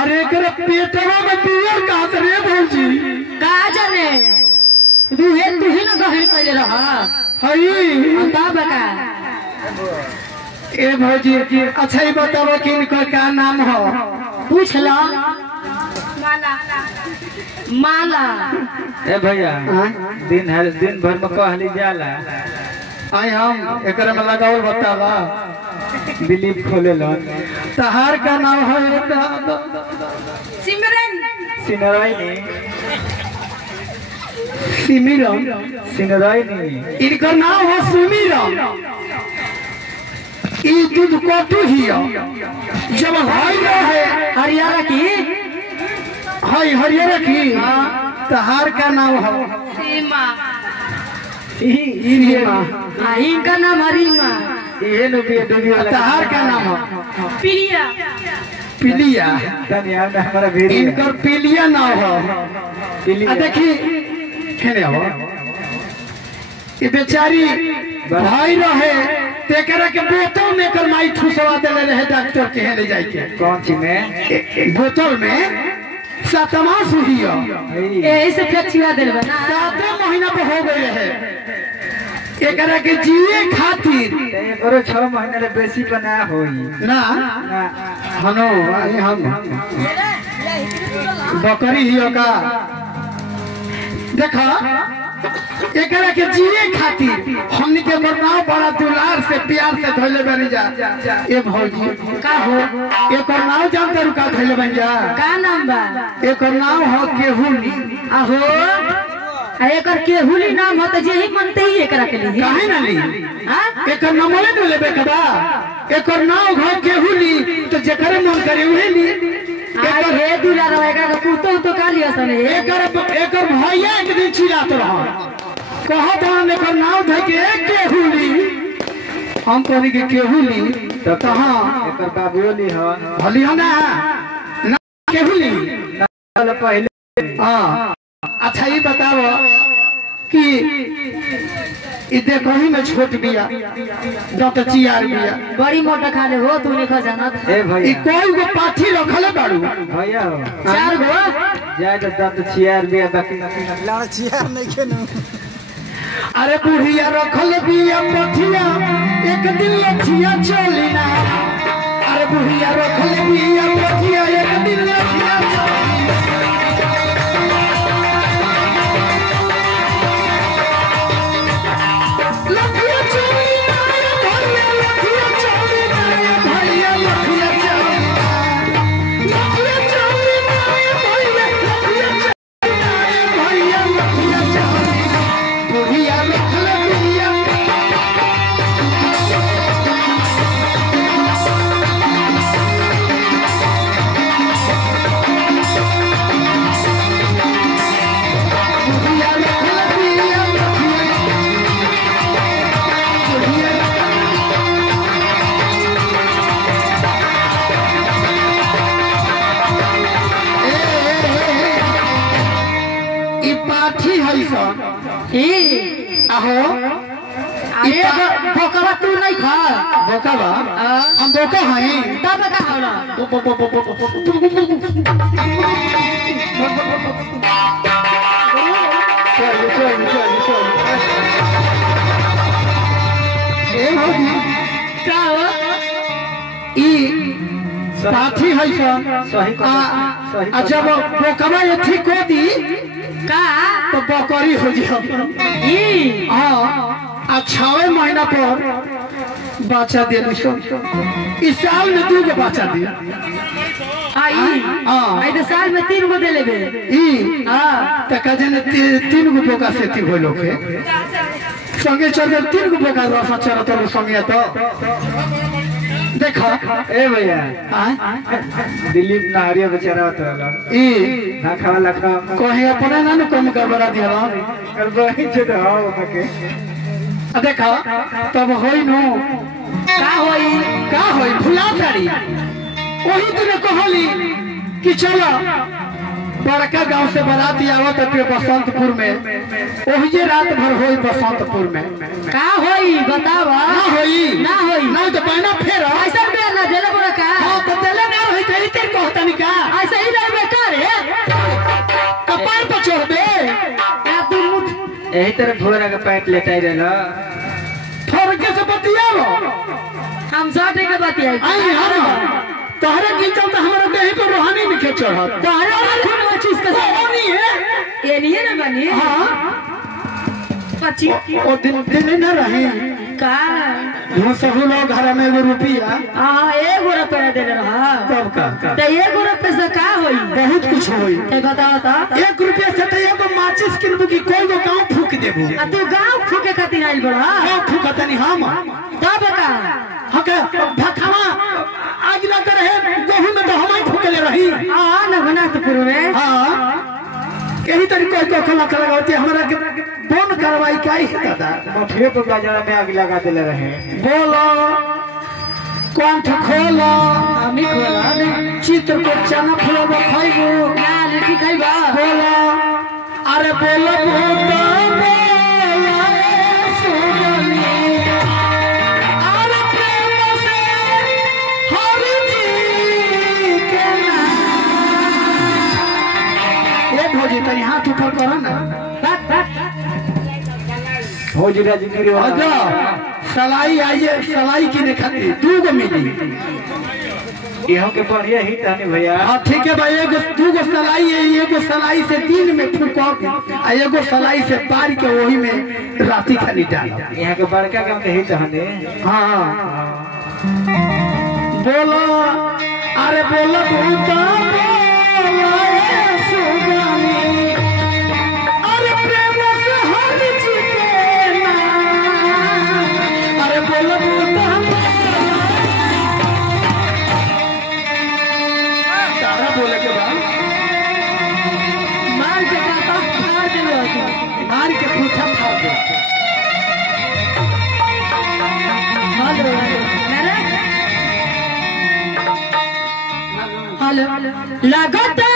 अरे एकरे पेटवा में पियर का रे भौजी का जाने तू ही ना गहरी कइले रह हई का बका ए भौजी अच्छा ही बताओ कि इनका क्या नाम हो पूछ लो माला ए भैया दिन भर में कहली जाला आई हम एकरे में लगाओ बतावा दिलीप खोले लन तहार का नाम है सिमरन सिनराइनी सिमिरन सिनराइनी इनका नाम है सिमिरन ई दूध कोटू ही जब हाई रहे हरियाणा की हाई हरियाणा की तहार का नाम है सीमा इरिमा इनका नाम हरीमा ये डूबी तहार का नाम है प्रिया पिलिया धनिया में हमारा भेड़ी इनकर पिलिया नाम है पिलिया देखी खेने हो ये बेचारी भाई रहे तेकरा के बोतल में कर माई ठुसवा देले रहे डॉक्टर के हेले जाई के कौन सी में बोतल में सातवां सुही यही से फ्लेक्सिया दिल बना 7 महीना पे हो गए है एकरा के जिए खातिर और 6 महीने रे बेसी बना होई ना हनो हम बकरी हियो का देखा एकरा के जिए खातिर हमनी के बरनाव बड़ा दुलार से प्यार से धोले बनी जा ए भौजी का हो एकर नाम जानते रुका धोले बन जा का नाम बा एकर नाम हो केहुली आहो एकर केहुली नाम हो त जेही मनते ही एकरा के लिए काहे ना ली हां एकर नाम ले लेबे कबा एकर नाम हो केहुली तो जेकरे मन करे उहे ली आई हे दूला रहेगा का पुतो तो का लियो सने एकर भैया एक दिन चिल्लात रहा कहत हम एकर नाम धइ के केहुली हम कहनी के केहुली तो कहां एकर बाबूली ह भली ह ना केहुली पहले हां अच्छा ये बताओ कि ई देखो ही में छोट बिया दत चियार बिया बड़ी मोटा खाले हो तू नहीं खजानत ए ई भैया कोई गो पाठी रखले बाड़ू भैया हो 4 गो जाय तो दत चियार बिया बाकी लाड़ चियार नहीं खेनु अरे बुढ़िया रखल बिया पठिया एक दिन लठिया चली ना अरे बुढ़िया रखल बिया पठिया एक दिन लठिया चली लठिया चली ना भैया लठिया चली ना भैया लठिया चली लठिया चली ना भैया लठिया चली ना भैया लठिया चली बुढ़िया रखल बिया बुढ़िया रखल बिया बुढ़िया ई पाठी है सन ई आहो अरे बोकवा तू नहीं खा बोकाबा हम बोका हैं तब का होला ए होगी का हो ई पाठी है सन सही आ जब बोकाबा ये ठीक हो दी का तो बकरी हो जाओ ई हाँ आ 6 महीना पर बच्चा दे इस साल में 2 गो बच्चा दिया आई आई तो साल में 3 गो दे लेबे ई हां त कजन 3 गो बोका से थी हो लोग संगे चल 3 गो बोका रसा चल तो संगे तो देखा ए भैया हां दिलीप नहरिया बेचारा तो ई ना खावा खा कहे अपने ना न कम गड़बड़ा दिया कर बही छे तो हां ओके देखा तब होई नो का होई फुला तारी वही तूने कहली कि चलो बड़का गांव से बाराती आवत है बसंतपुर में, वही रात भर होई बसंतपुर में। का होई बतावा? ना होई ना तो बहना फेर ऐसा बेर ना देले बड़ा का। हां तो देले ना होई तेरी तेरे कहता नहीं का ऐसा ही रहबे कर है कपार पर चढ़ दे या तू मुठ यही तरह भोरा का पैंट लेटाई रहला फरके से बतियालो। हम साटे के बतियाई आई हम तोहरे गिंचल तो हमरा देह पर रोहानी नहीं चढ़त। तोहरा खून वो चीज का नहीं है ये नहीं है ना बनी। हां पची ओ दिन ना रहे का हम सब लोग घर में एगो रुपया हां 1 रुपया दे रहा तब का तो 1 रुपया से का होई? बहुत कुछ होई। ते बताओ तो 1 रुपया से तो एगो माचिस किनबू की कोई गो गांव फूक देबू। आ तू गांव फूके खातिर आइल बड़ा गांव फूकतनी हम तब का हके भखावा आग लग रहे गेहूं में तो हम ही फूकले रही। हां ना बनातपुर में हां यही तरीके को कला लगावती हमरा के कौन कार्रवाई काई है दादा? मठे पर बाजार में आग लगा देले रहे। बोलो कंठ खोलो हमी खोला चित्र को चना फूलो खाइबो ना लिट्टी खाइबा बोलो अरे बोलो भूता बोला सुगनी अरे प्रेम से हरि जी के नाम। ए भौजी तनी हाथ ऊपर करो ना। भोजरा जिंदगी आजा सलाई आइए सलाई की ने खाती 2 गो मिली। इहो के बढ़िया ही तनी भैया। हाँ ठीक है भाई एगो 2 गो सलाई है। एगो सलाई से दिन में फूको आ एगो सलाई से पार के वही में राती खाली डाल। यहाँ के बड़का काम के ही तहने। हाँ बोलो अरे बोलो भूता बोलो सुगामी अरे प्रेम से हरि जी के नाम। अरे बोलो भूता तारा बोले के बाद मार के काटा फाड़ देलो मार के पूछा फाड़ दे। हेलो मेरे हेलो लगता